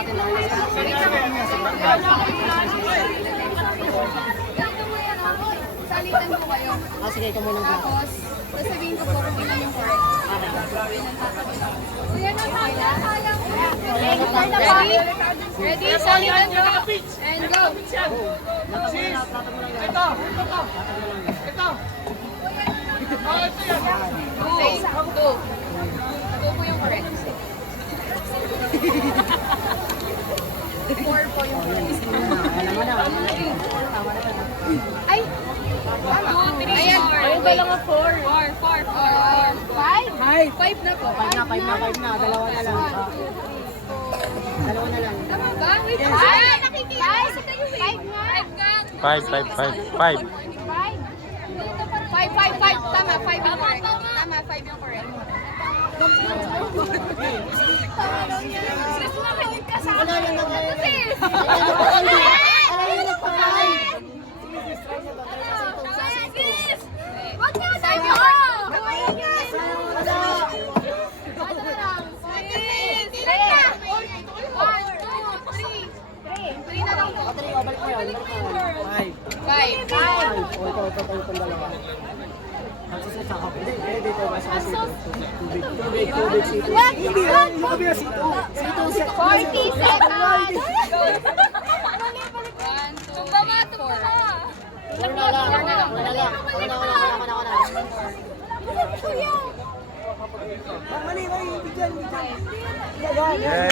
natin lang. Salitan ko kayo. Sige, ikaw muna vlog. Tapos, sasabihin ko po kung ilan yung correct. Kuya na tayo. Ready? Ready? Salitan ko. And go. Ito. Say, two. Two po yung correct. Four po yung correct. Ay! Ayan, ayun ba lang ang four? Four. Five? Five na po. Five na. Dalawa na lang. Dalawa na lang. Tama ba? Wait, ay! Nakikita kasi kayo eh. Five nga. Five. Five. Tama, five yung correct. Tama, five yung correct. Sis, makinig ka sa akin. Sis! Sis! Wag na, sabi ko! Ano na lang? Sis! Ilan na? 1, 2, 3. 3 na lang po. Balik mo yan. Five. Five. Ito dalawa. Magsusunod sa kapit. Hindi, dito. Tubig, sito. Hindi, hindi na sito. 40 seconds! Tumba ma, tumba ma! Wala. Kuya! Mali, bigyan. Yay!